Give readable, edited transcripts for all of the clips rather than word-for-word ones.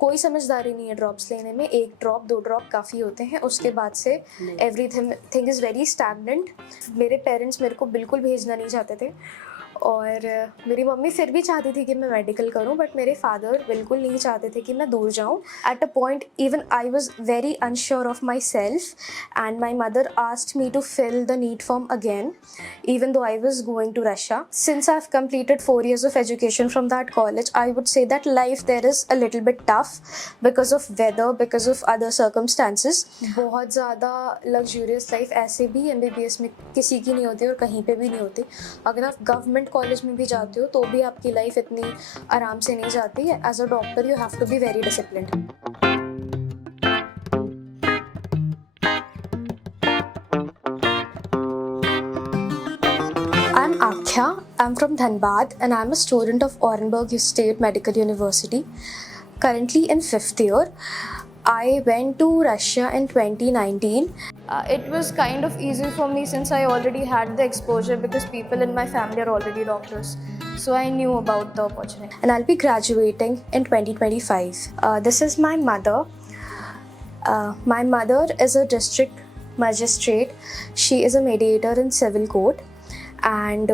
कोई समझदारी नहीं है ड्रॉप्स लेने में। 1 ड्रॉप 2 ड्रॉप काफ़ी होते हैं, उसके बाद से एवरीथिंग इज़ वेरी स्टैग्नेंट। मेरे पेरेंट्स मेरे को बिल्कुल भेजना नहीं चाहते थे और मेरी मम्मी फिर भी चाहती थी कि मैं मेडिकल करूं, बट मेरे फादर बिल्कुल नहीं चाहते थे कि मैं दूर जाऊं। At a point even I was very unsure of myself and my mother asked me to fill the NEET form again even though I was going to Russia. Since I've completed 4 years of education from that college, I would say that life there is a little bit tough because of weather, because of other circumstances. बहुत ज़्यादा luxurious life ऐसे भी MBBS में किसी की नहीं होती और कहीं पे भी नहीं होती। अगर आप गवर्नमेंट कॉलेज में भी जाते हो तो भी आपकी लाइफ इतनी आराम से नहीं जाती। As a doctor you have to be very disciplined. I'm Akhya. I'm from Dhanbad and I'm a student of Orenburg State Medical University. Currently in 5th year. I went to Russia in 2019. It was kind of easy for me since I already had the exposure because people in my family are already doctors. So I knew about the opportunity. And I'll be graduating in 2025. This is my mother. My mother is a district magistrate. She is a mediator in civil court. And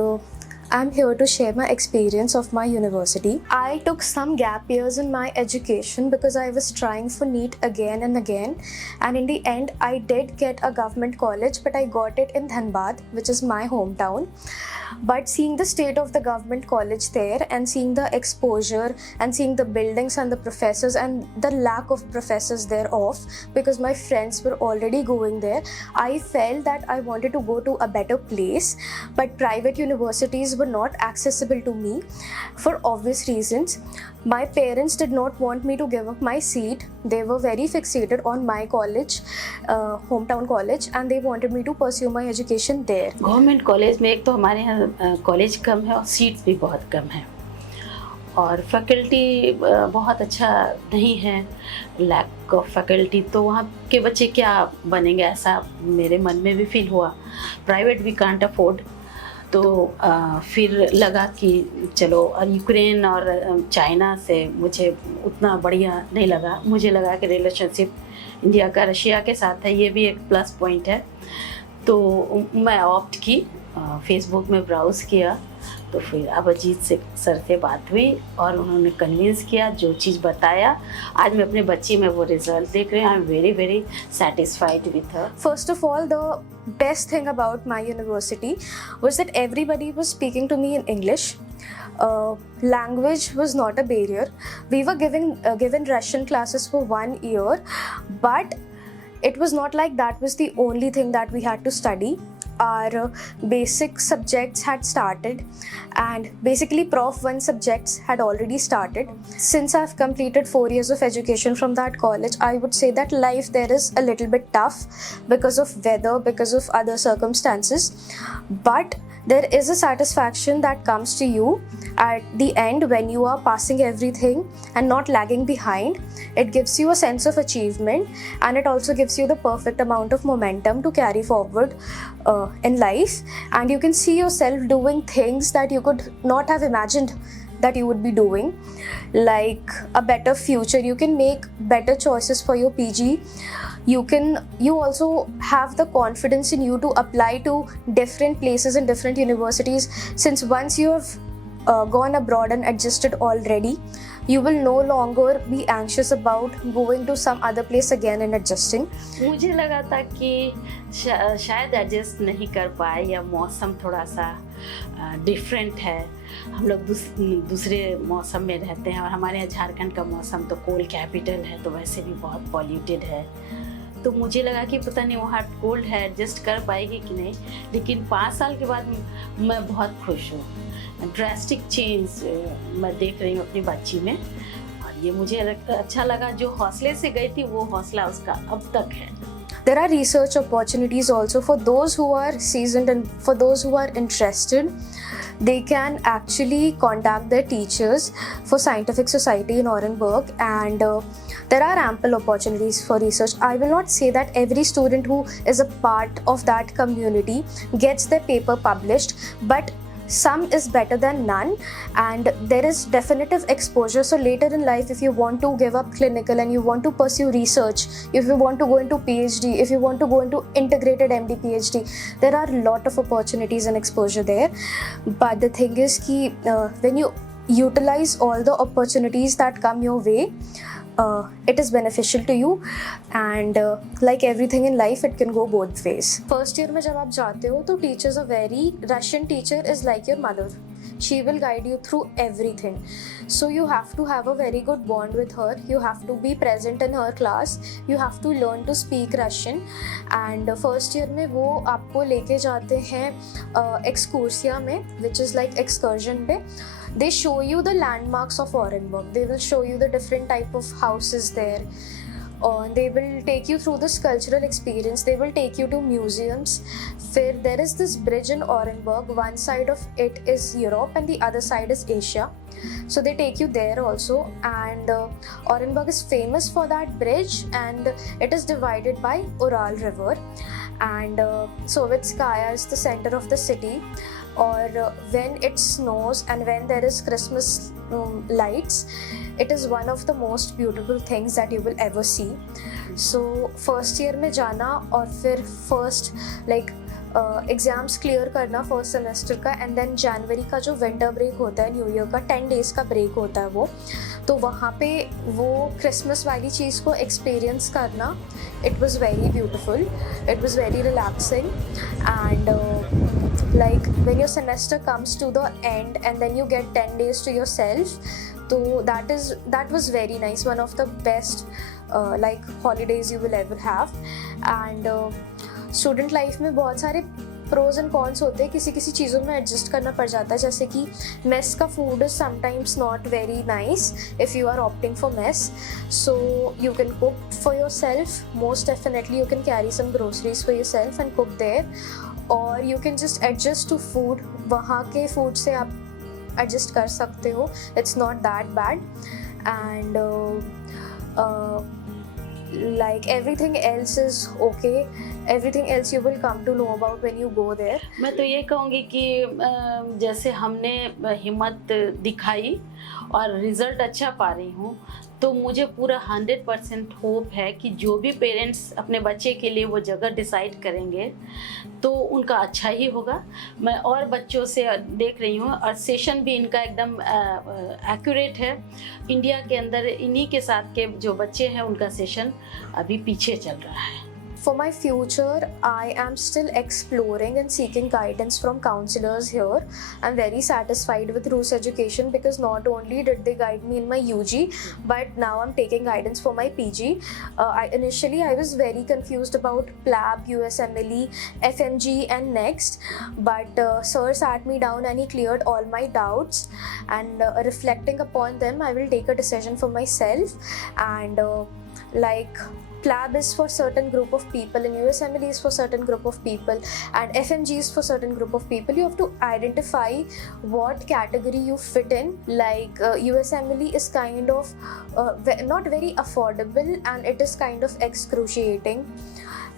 I'm here to share my experience of my university. I took some gap years in my education because I was trying for NEET again and again, and in the end I did get a government college, but I got it in Dhanbad, which is my hometown. But seeing the state of the government college there and seeing the exposure and seeing the buildings and the professors and the lack of professors thereof, because my friends were already going there, I felt that I wanted to go to a better place, but private universities were not accessible to me for obvious reasons. My parents did not want me to give up my seat. They were very fixated on my college, hometown college, and they wanted me to pursue my education there. Government college में एक तो हमारे यहाँ college कम है और seats भी बहुत कम हैं और फैकल्टी बहुत अच्छा नहीं है, लैक ऑफ फैकल्टी। तो वहाँ के बच्चे क्या बनेंगे, ऐसा मेरे मन में भी फील हुआ। प्राइवेट भी कांट अफोर्ड, तो फिर लगा कि चलो, और यूक्रेन और चाइना से मुझे उतना बढ़िया नहीं लगा। मुझे लगा कि रिलेशनशिप इंडिया का रशिया के साथ है, ये भी एक प्लस पॉइंट है। तो मैं ऑप्ट की, फेसबुक में ब्राउज़ किया, तो फिर अभिजीत सर से बात हुई और उन्होंने कन्विंस किया, जो चीज़ बताया। आज मैं अपने बच्ची में वो रिजल्ट देख रही हूँ। I am very very satisfied with her. First of all, the best thing about my university was that everybody was speaking to me in English. Language was not a barrier. We were given Russian classes for 1 year, but it was not like that was the only thing that we had to study. Our basic subjects had started, and basically Prof 1 subjects had already started. Since I've completed 4 years of education from that college, I would say that life there is a little bit tough because of weather, because of other circumstances, but there is a satisfaction that comes to you at the end when you are passing everything and not lagging behind. It gives you a sense of achievement, and it also gives you the perfect amount of momentum to carry forward in life, and you can see yourself doing things that you could not have imagined that you would be doing, like a better future. You can make better choices for your PG. You also have the confidence in you to apply to different places and different universities, since once you have gone abroad and adjusted already, you will no longer be anxious about going to some other place again and adjusting. मुझे लगा था कि शायद adjust नहीं कर पाए, या मौसम थोड़ा सा डिफरेंट है। हम लोग दूसरे मौसम में रहते हैं और हमारे यहाँ झारखंड का मौसम तो कोल्ड कैपिटल है, तो वैसे भी बहुत पॉल्यूटेड है। तो मुझे लगा कि पता नहीं वहाँ कोल्ड है, एडजस्ट कर पाएगी कि नहीं। लेकिन 5 साल के बाद मैं बहुत खुश हूँ। ड्रास्टिक चेंज मैं देख रही हूँ अपनी बच्ची में, और ये मुझे अच्छा लगा। जो हौसले से गई थी वो हौसला उसका अब तक है। There are research opportunities also for those who are seasoned, and for those who are interested, they can actually contact their teachers for Scientific Society in Orenburg, and there are ample opportunities for research. I will not say that every student who is a part of that community gets their paper published, but some is better than none, and there is definitive exposure. So later in life, if you want to give up clinical and you want to pursue research, if you want to go into PhD, if you want to go into integrated MD PhD, there are a lot of opportunities and exposure there. But the thing is ki, when you utilize all the opportunities that come your way, it is beneficial to you, and like everything in life, it can go both ways. First year में जब आप जाते हो तो teachers are very, Russian teacher is like your mother. She will guide you through everything. So you have to have a very good bond with her. You have to be present in her class. You have to learn to speak Russian. And first year में वो आपको लेके जाते हैं excursia में, which is like excursion पे. They show you the landmarks of Orenburg. They will show you the different type of houses there. They will take you through this cultural experience. They will take you to museums. There is this bridge in Orenburg. One side of it is Europe and the other side is Asia. So they take you there also. And Orenburg is famous for that bridge, and it is divided by Ural River. And Sovitskaya is the center of the city. Or when it snows and when there is Christmas lights, it is one of the most beautiful things that you will ever see. So first year में जाना और फिर first like exams clear करना first semester का, and then जनवरी का जो winter break होता है, न्यू ईयर का 10 डेज़ का ब्रेक होता है वो, तो वहाँ पे वो क्रिसमस वाली चीज़ को एक्सपीरियंस करना, it was very beautiful, it was very relaxing. And like when your semester comes to the end and then you get 10 days to yourself, so that was very nice, one of the best like holidays you will ever have. And student life में बहुत सारे pros and cons होते हैं, किसी किसी चीज़ों में adjust करना पड़ जाता है, जैसे कि मेस का food is sometimes not very nice if you are opting for mess, so you can cook for your self, most definitely you can carry some groceries for your self and cook there, और you can just adjust to food, वहाँ के food से आप adjust कर सकते हो, it's not that bad. And like everything else is okay, everything else you will come to know about when you go there. मैं तो ये कहूँगी कि जैसे हमने हिम्मत दिखाई और रिज़ल्ट अच्छा पा रही हूँ, तो मुझे पूरा 100% होप है कि जो भी पेरेंट्स अपने बच्चे के लिए वो जगह डिसाइड करेंगे तो उनका अच्छा ही होगा. मैं और बच्चों से देख रही हूँ और सेशन भी इनका एकदम एक्यूरेट है. इंडिया के अंदर इन्हीं के साथ के जो बच्चे हैं उनका सेशन अभी पीछे चल रहा है. For my future, I am still exploring and seeking guidance from counselors here. I'm very satisfied with Roots Education because not only did they guide me in my UG, but now I'm taking guidance for my PG. Initially, I was very confused about PLAB, USMLE, FMG and NEXT, but Sir sat me down and he cleared all my doubts, and reflecting upon them, I will take a decision for myself. And like PLAB is for certain group of people and USMLE is for certain group of people and FMG is for certain group of people. You have to identify what category you fit in. Like USMLE is kind of not very affordable and it is kind of excruciating,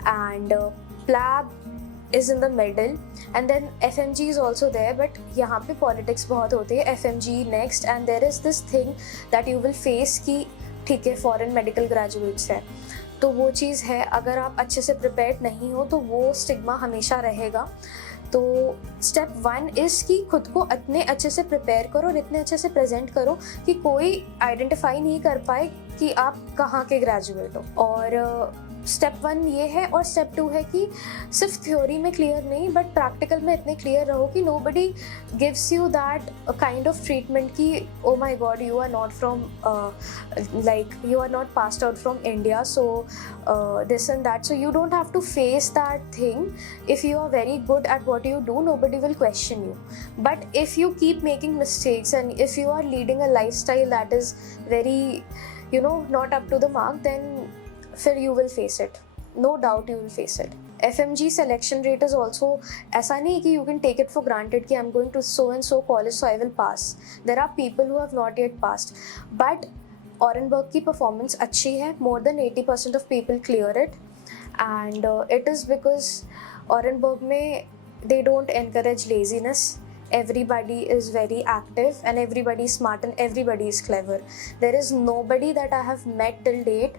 and PLAB is in the middle, and then FMG is also there, but यहाँ पे politics बहुत होती है. FMG next, and there is this thing that you will face कि ठीक है foreign medical graduates है, तो वो चीज़ है, अगर आप अच्छे से प्रिपेयर्ड नहीं हो तो वो स्टिग्मा हमेशा रहेगा. तो स्टेप 1 इज़ कि खुद को इतने अच्छे से प्रिपेयर करो और इतने अच्छे से प्रेजेंट करो कि कोई आइडेंटिफाई नहीं कर पाए कि आप कहाँ के ग्रेजुएट हो. और स्टेप 1 ये है, और स्टेप 2 है कि सिर्फ थ्योरी में क्लियर नहीं बट प्रैक्टिकल में इतने क्लियर रहो कि nobody gives you that kind of treatment कि oh my God you are not from like you are not passed out from India, so this and that, so you don't have to face that thing. If you are very good at what you do, nobody will question you. But if you keep making mistakes and if you are leading a lifestyle that is very, not up to the mark, then फिर you will face it. No doubt you will face it. FMG selection rate is also ऐसा नहीं कि you can take it for granted कि I'm going to so and so college so I will pass. There are people who have not yet passed. But Orenburg की performance अच्छी है. More than 80% of people clear it. And it is because Orenburg में they don't encourage laziness. everybody is very active and everybody is smart and everybody is clever. There is nobody that I have met till date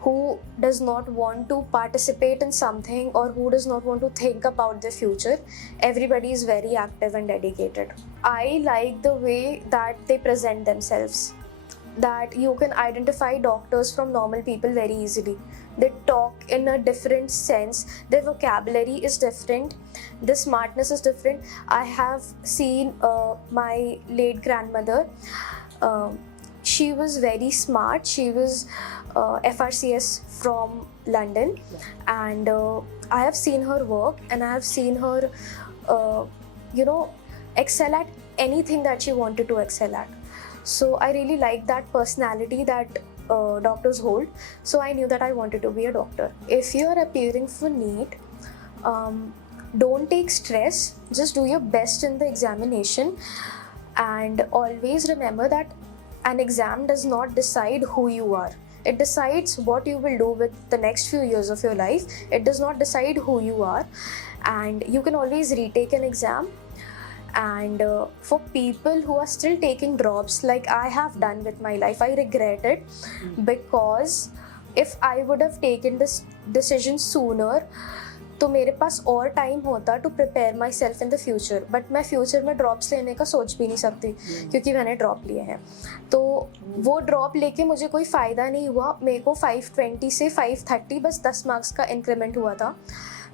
who does not want to participate in something or who does not want to think about the future. Everybody is very active and dedicated. I like the way that they present themselves, that you can identify doctors from normal people very easily. They talk in a different sense, their vocabulary is different, the smartness is different. I have seen my late grandmother. She was very smart. She was FRCS from London, and I have seen her work, and I have seen her, excel at anything that she wanted to excel at. So I really like that personality that doctors hold. So I knew that I wanted to be a doctor. If you are appearing for NEET, don't take stress. Just do your best in the examination, and always remember that an exam does not decide who you are. It decides what you will do with the next few years of your life. It does not decide who you are, and you can always retake an exam. And for people who are still taking drops like I have done with my life, I regret it, because if I would have taken this decision sooner, तो मेरे पास और time होता to prepare myself in the future. But मैं future में drops लेने का सोच भी नहीं सकती क्योंकि मैंने ड्रॉप लिए हैं. तो वो ड्रॉप लेके मुझे कोई फ़ायदा नहीं हुआ. मेरे को 520 से 530 बस 10 मार्क्स का इंक्रीमेंट हुआ था.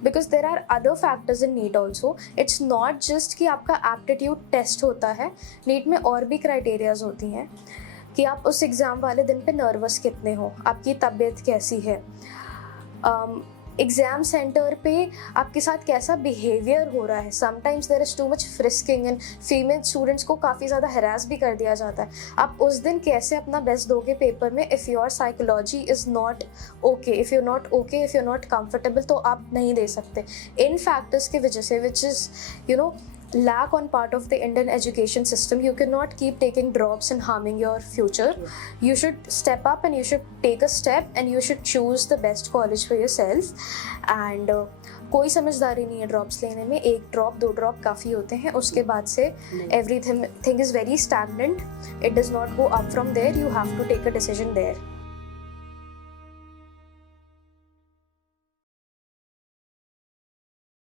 Because there are other factors in NEET also. It's not just कि आपका एप्टीट्यूड टेस्ट होता है. नीट में और भी क्राइटेरियाज होती हैं कि आप उस एग्ज़ाम वाले दिन पे नर्वस कितने हो, आपकी तबीयत कैसी है, एग्ज़ाम सेंटर पे आपके साथ कैसा बिहेवियर हो रहा है. Sometimes there is too much frisking and female students को काफ़ी ज़्यादा हरास भी कर दिया जाता है. आप उस दिन कैसे अपना बेस्ट दोगे पेपर में. If your psychology is not okay, if you not okay, if you not comfortable, तो आप नहीं दे सकते. इन फैक्टर्स की वजह से, which is lack on part of the Indian education system, you cannot keep taking drops and harming your future. You should step up and you should take a step and you should choose the best college for yourself. And कोई समझदारी नहीं है drops लेने में. 1 drop 2 drop काफ़ी होते हैं. उसके बाद से everything is very stagnant. It does not go up from there. You have to take a decision there.